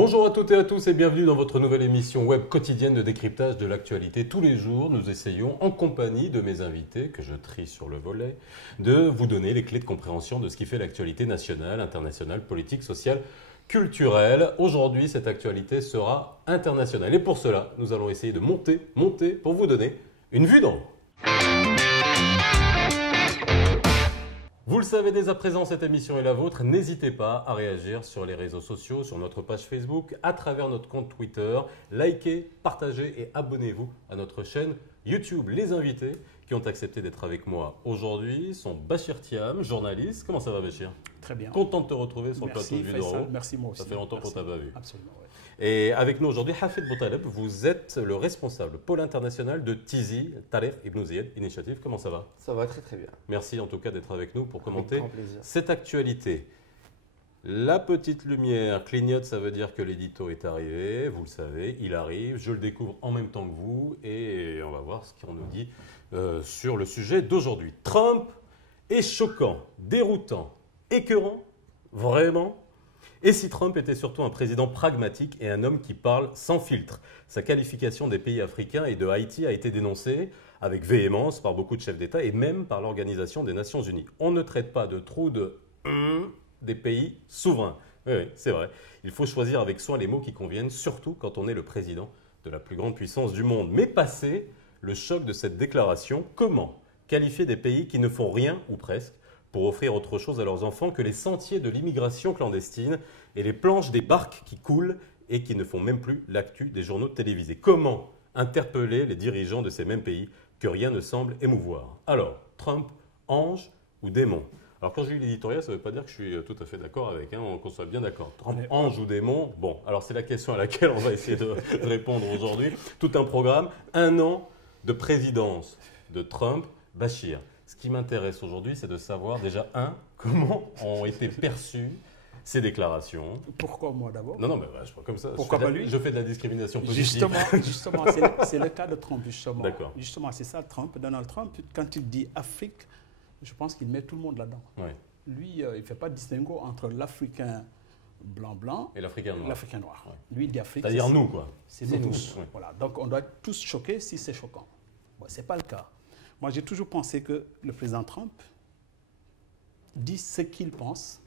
Bonjour à toutes et à tous et bienvenue dans votre nouvelle émission web quotidienne de décryptage de l'actualité. Tous les jours, nous essayons, en compagnie de mes invités, que je trie sur le volet, de vous donner les clés de compréhension de ce qui fait l'actualité nationale, internationale, politique, sociale, culturelle. Aujourd'hui, cette actualité sera internationale. Et pour cela, nous allons essayer de monter pour vous donner une vue d'en haut. Vous le savez dès à présent, cette émission est la vôtre. N'hésitez pas à réagir sur les réseaux sociaux, sur notre page Facebook, à travers notre compte Twitter. Likez, partagez et abonnez-vous à notre chaîne YouTube. Les invités qui ont accepté d'être avec moi aujourd'hui sont Bachir Thiam, journaliste. Comment ça va, Bachir? Très bien. Content de te retrouver sur le plateau de Vue d'en haut. Merci, moi aussi. Ça fait longtemps qu'on t'a pas vu. Absolument, ouais. Et avec nous aujourd'hui, Hafid Boutaleb, vous êtes le responsable pôle international de TIZI, Tarikh Ibn Ziyad Initiative. Comment ça va? Ça va très très bien. Merci en tout cas d'être avec nous pour commenter Avec grand plaisir. cette actualité. La petite lumière clignote, ça veut dire que l'édito est arrivé, vous le savez, il arrive, je le découvre en même temps que vous et on va voir ce qu'on nous dit sur le sujet d'aujourd'hui. Trump est choquant, déroutant, écœurant, vraiment. Et si Trump était surtout un président pragmatique et un homme qui parle sans filtre? Sa qualification des pays africains et de Haïti a été dénoncée avec véhémence par beaucoup de chefs d'État et même par l'Organisation des Nations Unies. On ne traite pas de trous de des pays souverains. Oui, c'est vrai. Il faut choisir avec soin les mots qui conviennent, surtout quand on est le président de la plus grande puissance du monde. Mais passé le choc de cette déclaration, comment qualifier des pays qui ne font rien, ou presque, pour offrir autre chose à leurs enfants que les sentiers de l'immigration clandestine et les planches des barques qui coulent et qui ne font même plus l'actu des journaux télévisés? Comment interpeller les dirigeants de ces mêmes pays que rien ne semble émouvoir? Alors, Trump, ange ou démon? Alors quand je lis l'éditorial, ça ne veut pas dire que je suis tout à fait d'accord avec, qu'on soit bien d'accord. Trump, ange ou démon? Bon, alors c'est la question à laquelle on va essayer de répondre aujourd'hui. Tout un programme, 1 an de présidence de Trump. Bachir, ce qui m'intéresse aujourd'hui, c'est de savoir déjà, comment ont été perçues ces déclarations. Pourquoi moi d'abord? Non, mais je crois comme ça. Pourquoi pas lui? Je fais de la discrimination positive. Justement, c'est le cas de Trump, justement. D'accord. Justement, c'est ça, Donald Trump, quand il dit Afrique, je pense qu'il met tout le monde là-dedans. Ouais. Lui, il ne fait pas de distinguo entre l'Africain blanc Et l'Africain noir. L'Africain noir. Ouais. Lui, il dit Afrique. C'est-à-dire nous, quoi. C'est nous tous. Ouais. Voilà. Donc, on doit être tous choqués si c'est choquant. Bon, ce n'est pas le cas. Moi, j'ai toujours pensé que le président Trump dit ce qu'il pense.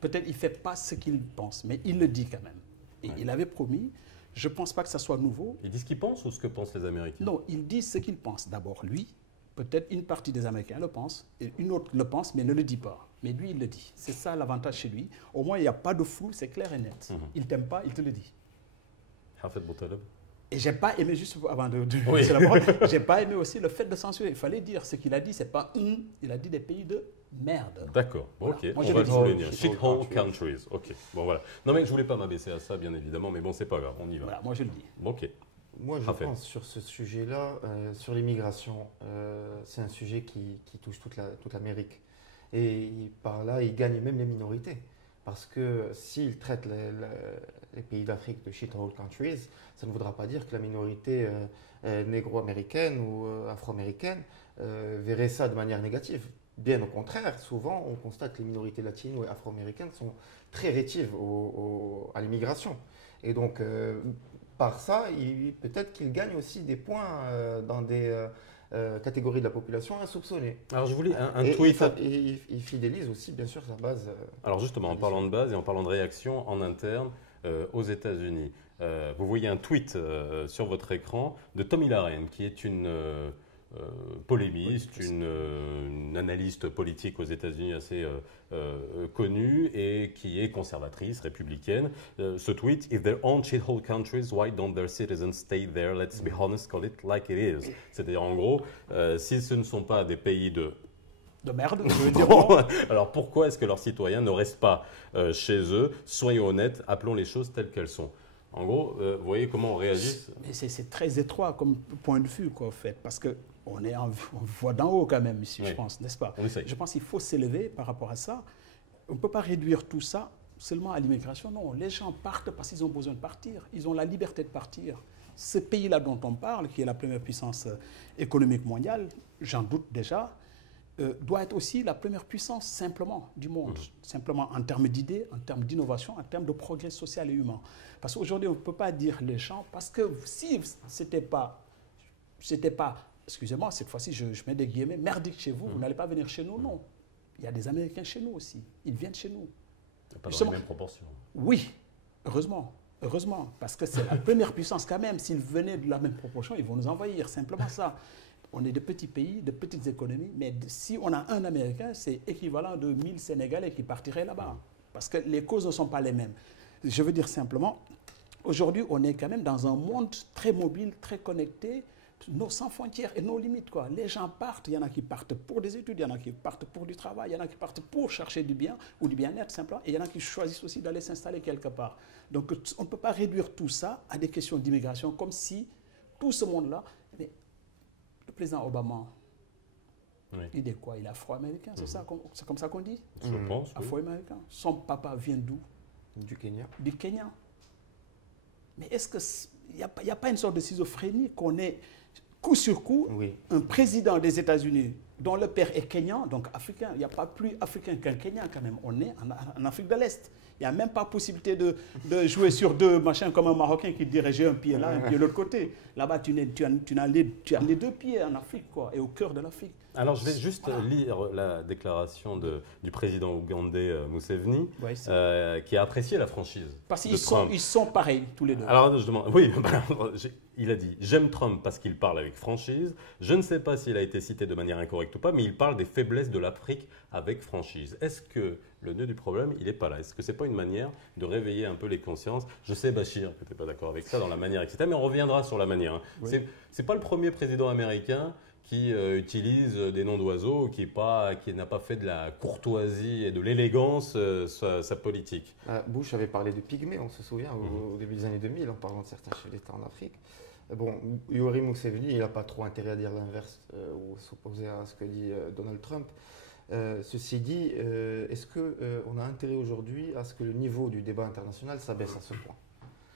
Peut-être il ne fait pas ce qu'il pense, mais il le dit quand même. Et il avait promis, je ne pense pas que ça soit nouveau. Il dit ce qu'il pense ou ce que pensent les Américains? Non, il dit ce qu'il pense. D'abord, lui, peut-être une partie des Américains le pense, et une autre le pense, mais ne le dit pas. Mais lui, il le dit. C'est ça l'avantage chez lui. Au moins, il n'y a pas de flou, c'est clair et net. Il ne t'aime pas, il te le dit. Hafid Boutaleb. Et j'ai pas aimé, juste avant de oui. j'ai pas aimé aussi le fait de censurer. Il fallait dire ce qu'il a dit, c'est pas il a dit des pays de merde. D'accord, Voilà. ok. Moi, on je va le dis. souligner. Shithole countries. Ok, bon voilà. Non mais je voulais pas m'abaisser à ça, bien évidemment, mais bon, c'est pas grave, on y va. Voilà, moi je le dis. Ok. Moi, je Parfait. pense sur ce sujet-là, sur l'immigration, c'est un sujet qui touche toute l'Amérique. Et par là, il gagne même les minorités. Parce que s'il traite les pays d'Afrique de shithole countries, ça ne voudra pas dire que la minorité négro-américaine ou afro-américaine verrait ça de manière négative. Bien au contraire, souvent, on constate que les minorités latines ou afro-américaines sont très rétives à l'immigration. Et donc, par ça, peut-être qu'il gagne aussi des points dans des catégories de la population insoupçonnées. Alors je voulais un Et tweet. il fidélise aussi, bien sûr, sa base. Alors justement, en parlant de base et en parlant de réaction en interne aux États-Unis, vous voyez un tweet sur votre écran de Tomi Lahren, qui est une polémiste, une analyste politique aux États-Unis assez connue et qui est conservatrice, républicaine. Ce tweet: If they're own shithole countries, why don't their citizens stay there? Let's be honest, call it like it is. C'est-à-dire en gros, si ce ne sont pas des pays de merde, je veux dire. Bon. Alors pourquoi est-ce que leurs citoyens ne restent pas chez eux? Soyons honnêtes, appelons les choses telles qu'elles sont. En gros, vous voyez comment on réagit? Mais c'est très étroit comme point de vue, quoi, en fait, parce qu'on est en voie d'en haut quand même ici, Oui. je pense, n'est-ce pas? On essaye. Je pense qu'il faut s'élever par rapport à ça. On ne peut pas réduire tout ça seulement à l'immigration. Non, les gens partent parce qu'ils ont besoin de partir. Ils ont la liberté de partir. Ce pays-là dont on parle, qui est la première puissance économique mondiale, j'en doute déjà, doit être aussi la première puissance simplement du monde, simplement en termes d'idées, en termes d'innovation, en termes de progrès social et humain. Parce qu'aujourd'hui, on ne peut pas dire les gens, parce que si c'était pas, excusez-moi, cette fois-ci, je mets des guillemets, merdique chez vous, vous n'allez pas venir chez nous, non. Il y a des Américains chez nous aussi, ils viennent chez nous. Pas dans les mêmes proportions. Oui, heureusement. Heureusement, parce que c'est la première puissance quand même. S'ils venaient de la même proportion, ils vont nous envahir, simplement ça. On est de petits pays, de petites économies, mais si on a un Américain, c'est équivalent de 1000 Sénégalais qui partiraient là-bas. Parce que les causes ne sont pas les mêmes. Je veux dire simplement, aujourd'hui, on est quand même dans un monde très mobile, très connecté, sans frontières et nos limites, quoi. Les gens partent, il y en a qui partent pour des études, il y en a qui partent pour du travail, il y en a qui partent pour chercher du bien ou du bien-être simplement, et il y en a qui choisissent aussi d'aller s'installer quelque part. Donc on ne peut pas réduire tout ça à des questions d'immigration comme si tout ce monde-là... Mais le président Obama, il est quoi? Il est afro-américain, c'est comme ça qu'on dit? Je pense. Afro-américain. Son papa vient d'où? Du Kenya. Du Kenya. Mais est-ce qu'il n'y a pas une sorte de schizophrénie qu'on ait coup sur coup un président des États-Unis dont le père est kenyan, donc africain? Il n'y a pas plus africain qu'un Kenyan quand même. On est en Afrique de l'Est. Il n'y a même pas possibilité de jouer sur deux machins comme un Marocain qui dirait j'ai un pied là, un pied de l'autre côté. Là-bas, tu as les deux pieds en Afrique, quoi, et au cœur de l'Afrique. Alors, je vais juste lire la déclaration du président ougandais Museveni, qui a apprécié la franchise. Parce qu'ils sont pareils, tous les deux. Alors, je demande, oui, il a dit « J'aime Trump parce qu'il parle avec franchise. Je ne sais pas s'il a été cité de manière incorrecte ou pas, mais il parle des faiblesses de l'Afrique avec franchise. » Est-ce que le nœud du problème, il n'est pas là? Est-ce que ce n'est pas une manière de réveiller un peu les consciences? Je sais, Bachir, que tu n'es pas d'accord avec ça dans la manière, etc. Mais on reviendra sur la manière. Hein. Oui. Ce n'est pas le premier président américain qui utilise des noms d'oiseaux, qui n'a pas fait de la courtoisie et de l'élégance sa politique. Bush avait parlé de pygmées, on se souvient, au début des années 2000, en parlant de certains chefs d'État en Afrique. Bon, Yoweri Museveni, il n'a pas trop intérêt à dire l'inverse ou s'opposer à ce que dit Donald Trump. Ceci dit, est-ce qu'on a intérêt aujourd'hui à ce que le niveau du débat international s'abaisse à ce point?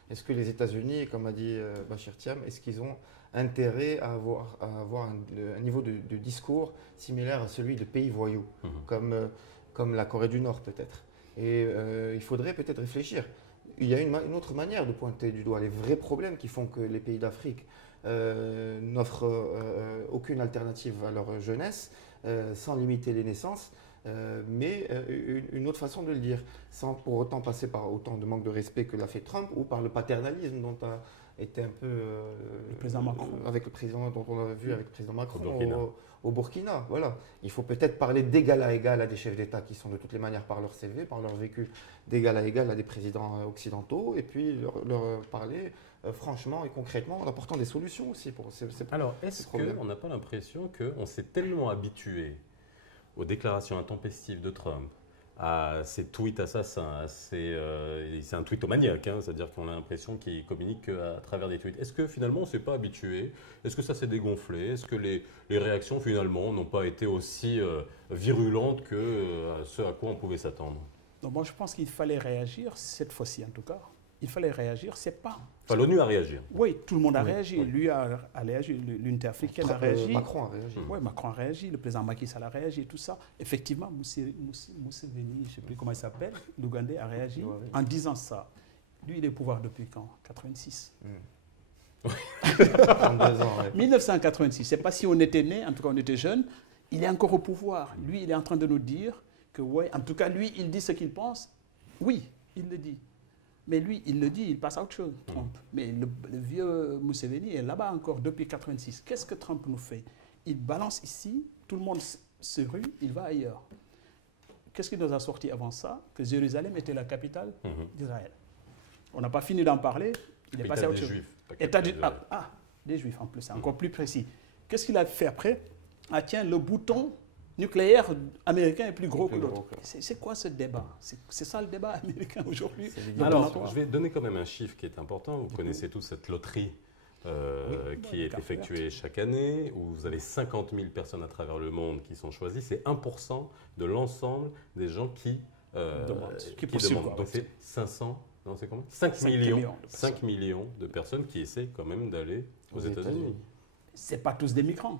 Est-ce que les États-Unis, comme a dit Bachir Thiam, est-ce qu'ils ont intérêt à avoir un niveau de discours similaire à celui de pays voyous, comme la Corée du Nord peut-être? Et il faudrait peut-être réfléchir. Il y a une autre manière de pointer du doigt les vrais problèmes qui font que les pays d'Afrique n'offrent aucune alternative à leur jeunesse, sans limiter les naissances, mais une autre façon de le dire, sans pour autant passer par autant de manque de respect que l'a fait Trump ou par le paternalisme dont a été un peu le président Macron. Avec le président dont on a vu avec le président Macron au Burkina. Voilà. Il faut peut-être parler d'égal à égal à des chefs d'État qui sont de toutes les manières par leur CV, par leur vécu, d'égal à égal à des présidents occidentaux, et puis leur parler franchement et concrètement en apportant des solutions aussi pour ces problèmes. Alors, est-ce qu'on n'a pas l'impression qu'on s'est tellement habitué aux déclarations intempestives de Trump, à ses tweets assassins, c'est un tweetomaniaque, hein, c'est-à-dire qu'on a l'impression qu'il communique à travers des tweets. Est-ce que finalement on ne s'est pas habitué? Est-ce que ça s'est dégonflé? Est-ce que les réactions finalement n'ont pas été aussi virulentes que ce à quoi on pouvait s'attendre? Donc moi je pense qu'il fallait réagir, cette fois-ci en tout cas. Il fallait réagir, c'est pas... Enfin, l'ONU a réagi. Oui, tout le monde a réagi. Oui. Lui a réagi, l'unité africaine a réagi. Macron a réagi. Oui, Macron a réagi, le président Macky Sall a réagi, tout ça. Effectivement, Museveni, je ne sais plus comment il s'appelle, l'Ougandais a réagi en disant ça. Lui, il est au pouvoir depuis quand? 86. 32 ans, ouais. 1986, c'est pas si on était né, en tout cas on était jeune, il est encore au pouvoir. Lui, il est en train de nous dire que, ouais, en tout cas, lui, il dit ce qu'il pense. Oui, il le dit. Mais lui, il le dit, il passe à autre chose, Trump. Mais le vieux Museveni est là-bas encore depuis 86. Qu'est-ce que Trump nous fait? Il balance ici, tout le monde se rue, il va ailleurs. Qu'est-ce qui nous a sorti avant ça? Que Jérusalem était la capitale d'Israël. On n'a pas fini d'en parler, il est passé à autre chose. État des Juifs. Des Juifs en plus, c'est encore plus précis. Qu'est-ce qu'il a fait après? Ah tiens, le bouton nucléaire américain est plus gros que l'autre. C'est quoi ce débat? C'est ça le débat américain aujourd'hui? Alors, je vais donner quand même un chiffre qui est important. Vous connaissez tous cette loterie qui est effectuée chaque année, où vous avez 50 000 personnes à travers le monde qui sont choisies. C'est 1% de l'ensemble des gens qui demandent. Donc c'est 500, non c'est combien? 5 millions de personnes qui essaient quand même d'aller aux États-Unis. Ce n'est pas tous des migrants.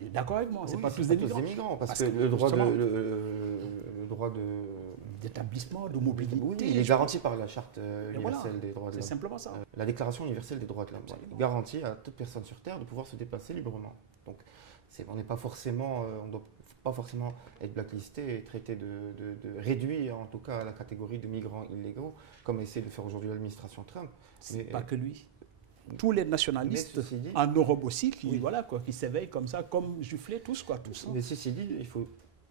Il est d'accord avec moi, c'est Oui, pas c'est tous pas des migrants. parce Parce que que, le droit justement, le droit d'établissement, de mobilité. oui, il est je garanti pense. par la Charte Et universelle voilà, des droits de c'est l'homme. simplement ça. La Déclaration universelle des droits de l'homme Absolument. garantit à toute personne sur Terre de pouvoir se déplacer librement. Donc, on n'est pas forcément, on doit pas forcément être blacklisté et traité de réduit, en tout cas, à la catégorie de migrants illégaux, comme essaie de faire aujourd'hui l'administration Trump. C'est pas que lui. Tous les nationalistes, mais ceci dit, en Europe aussi, qui, oui. voilà, quoi, qui s'éveillent comme ça, comme Jufflet, tous. Quoi, tous hein. Mais ceci dit, il ne faut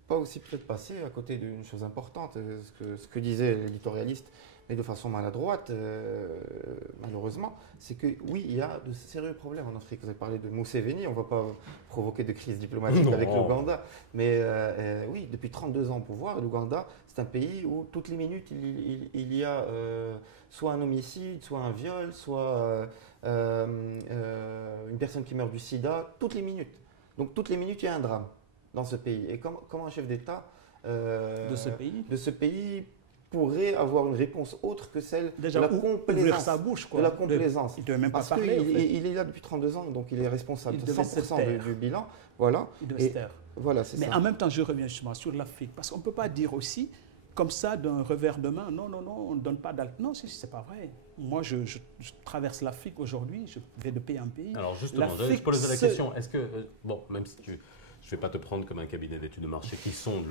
pas aussi peut-être passer à côté d'une chose importante, ce que disait l'éditorialiste, mais de façon maladroite, malheureusement, c'est que oui, il y a de sérieux problèmes en Afrique. Vous avez parlé de Museveni, on ne va pas provoquer de crise diplomatique avec l'Ouganda, mais oui, depuis 32 ans au pouvoir, l'Ouganda, c'est un pays où toutes les minutes, il y a soit un homicide, soit un viol, soit une personne qui meurt du sida, toutes les minutes. Donc toutes les minutes, il y a un drame dans ce pays. Et comment un chef d'État de ce pays pourrait avoir une réponse autre que celle déjà, de la ouvrir complaisance. sa bouche, quoi. De la complaisance. Il ne devait même pas Parce parler. qu'il est là depuis 32 ans, donc il est responsable Il de devait se 100% taire. du bilan. Voilà. Il devait se taire. Voilà, c'est Mais ça. en même temps, je reviens justement sur l'Afrique, parce qu'on ne peut pas dire aussi, comme ça, d'un revers de main, non, on ne donne pas d'alternative. Non, c'est pas vrai. Moi, je traverse l'Afrique aujourd'hui, je vais de pays en pays. Alors justement, je pose la question, est-ce que, bon, même si je ne vais pas te prendre comme un cabinet d'études de marché qui sonde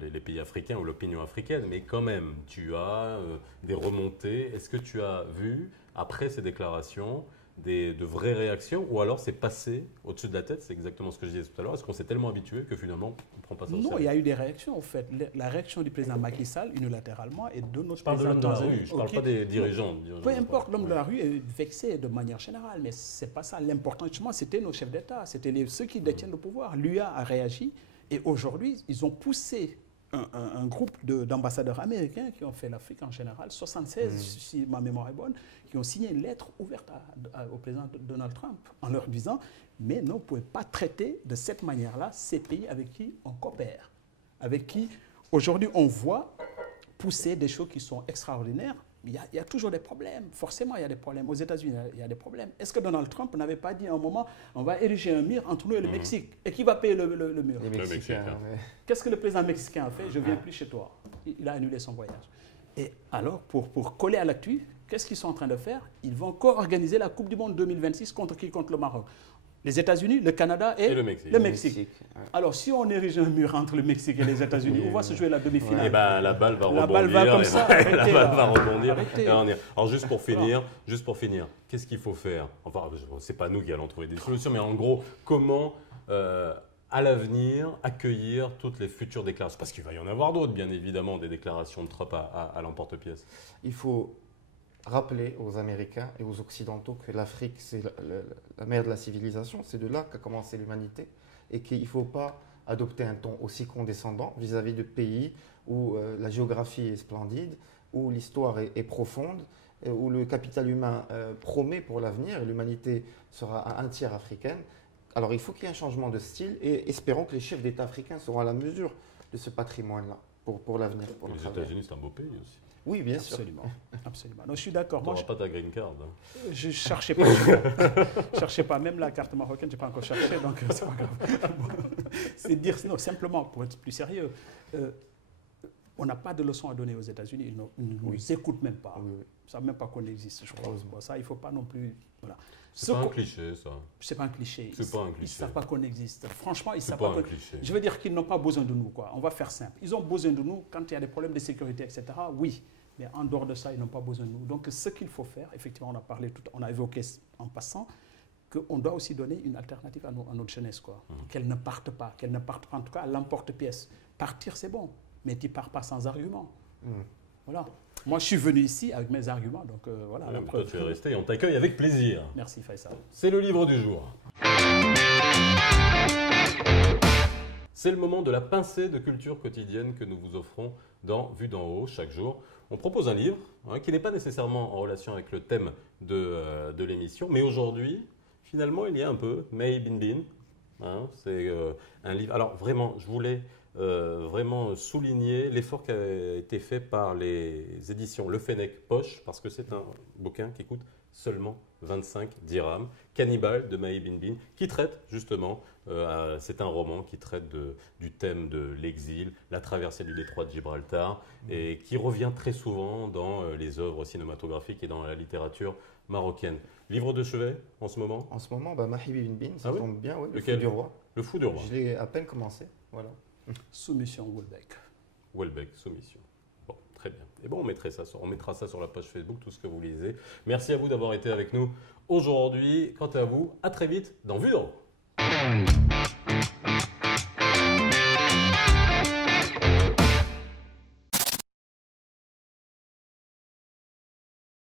les pays africains ou l'opinion africaine, mais quand même, tu as des remontées. Est-ce que tu as vu, après ces déclarations, de vraies réactions, ou alors c'est passé au-dessus de la tête? C'est exactement ce que je disais tout à l'heure. Est-ce qu'on s'est tellement habitué que finalement on ne prend pas ça au sérieux? Non, il y a eu des réactions en fait. La réaction du président Macky Sall unilatéralement et de notre Je parle de président l'homme de la Tanzanie. rue, je ne parle pas des dirigeants. Peu importe, l'homme de la rue est vexé de manière générale, mais ce n'est pas ça. L'important, justement, c'était nos chefs d'État, c'était ceux qui détiennent le pouvoir. L'UA a réagi et aujourd'hui, ils ont poussé un groupe d'ambassadeurs américains qui ont fait l'Afrique en général, 76, si ma mémoire est bonne, qui ont signé une lettre ouverte au président Donald Trump en leur disant « Mais non, vous ne pouvez pas traiter de cette manière-là ces pays avec qui on coopère, avec qui aujourd'hui on voit pousser des choses qui sont extraordinaires. » Il y a toujours des problèmes. Forcément, il y a des problèmes. Aux États-Unis, il y a des problèmes. Est-ce que Donald Trump n'avait pas dit à un moment, on va ériger un mur entre nous et le Mexique? Et qui va payer le mur? Les Mexicains. Qu'est-ce que le président mexicain a fait? Je ne viens plus chez toi. Il a annulé son voyage. Et alors, pour coller à l'actu, qu'est-ce qu'ils sont en train de faire? Ils vont encore organiser la Coupe du Monde 2026 contre qui? Contre le Maroc. Les États-Unis, le Canada et le Mexique. Alors, si on érige un mur entre le Mexique et les États-Unis, où va se jouer la demi-finale? Et ben, la balle va rebondir. La balle va comme ça. La balle va rebondir. Arrêtez. Alors, juste pour finir, qu'est-ce qu'il faut faire? Enfin, c'est pas nous qui allons trouver des solutions, mais en gros, comment à l'avenir accueillir toutes les futures déclarations? Parce qu'il va y en avoir d'autres, bien évidemment, des déclarations de Trump à l'emporte-pièce. Il faut rappeler aux Américains et aux Occidentaux que l'Afrique, c'est la mère de la civilisation, c'est de là qu'a commencé l'humanité, et qu'il ne faut pas adopter un ton aussi condescendant vis-à-vis de pays où la géographie est splendide, où l'histoire est profonde, où le capital humain promet pour l'avenir, et l'humanité sera à un tiers africaine. Alors il faut qu'il y ait un changement de style, et espérons que les chefs d'État africains seront à la mesure de ce patrimoine-là pour l'avenir. Les États-Unis, c'est un beau pays aussi. Oui, bien sûr. Absolument. Non, je suis d'accord. Tu n'auras pas ta green card. Hein. Je ne cherchais pas. Cherchais pas. Même la carte marocaine, je n'ai pas encore cherché, donc c'est pas grave. C'est dire, non, simplement, pour être plus sérieux, on n'a pas de leçons à donner aux États-Unis. Ils ne nous écoutent même pas. Oui. Ils ne savent même pas qu'on existe, je crois. Bon, ça, il ne faut pas non plus... Voilà. C'est pas un cliché, ça. C'est pas un cliché. C'est pas un cliché. Ils ne savent pas qu'on existe. Franchement, ils ne savent pas pas un cliché. Je veux dire qu'ils n'ont pas besoin de nous, quoi. On va faire simple. Ils ont besoin de nous quand il y a des problèmes de sécurité, etc. Oui. Mais en dehors de ça, ils n'ont pas besoin de nous. Donc, ce qu'il faut faire, effectivement, on a évoqué en passant, qu'on doit aussi donner une alternative à notre jeunesse, quoi. Qu'elle ne parte pas, en tout cas à l'emporte-pièce. Partir, c'est bon, mais tu ne pars pas sans argument. Voilà. Moi, je suis venu ici avec mes arguments, donc voilà. Ouais, toi, tu es resté et on t'accueille avec plaisir. Merci, Faisal. C'est le livre du jour. C'est le moment de la pincée de culture quotidienne que nous vous offrons dans Vue d'en haut chaque jour. On propose un livre qui n'est pas nécessairement en relation avec le thème de l'émission, mais aujourd'hui, finalement, il y a un peu May Bin Bin. C'est un livre. Alors vraiment, je voulais vraiment souligner l'effort qui a été fait par les éditions Le Fennec Poche, parce que c'est un bouquin qui coûte seulement 25 dirhams. Cannibal de Mahi Bin Bin, qui traite justement, c'est un roman qui traite du thème de l'exil, la traversée du détroit de Gibraltar, et qui revient très souvent dans les œuvres cinématographiques et dans la littérature marocaine. Livre de chevet en ce moment? En ce moment, Mahi Bin Bin, ça Ah oui tombe bien, oui, le Lequel? Fou du Roi. Le Fou du Roi. Je l'ai à peine commencé, voilà. Soumission Houellebecq. Houellebecq, Soumission. Bon, très bien. Et bon, on mettra ça sur la page Facebook, tout ce que vous lisez. Merci à vous d'avoir été avec nous aujourd'hui. Quant à vous, à très vite dans Vue d'en haut.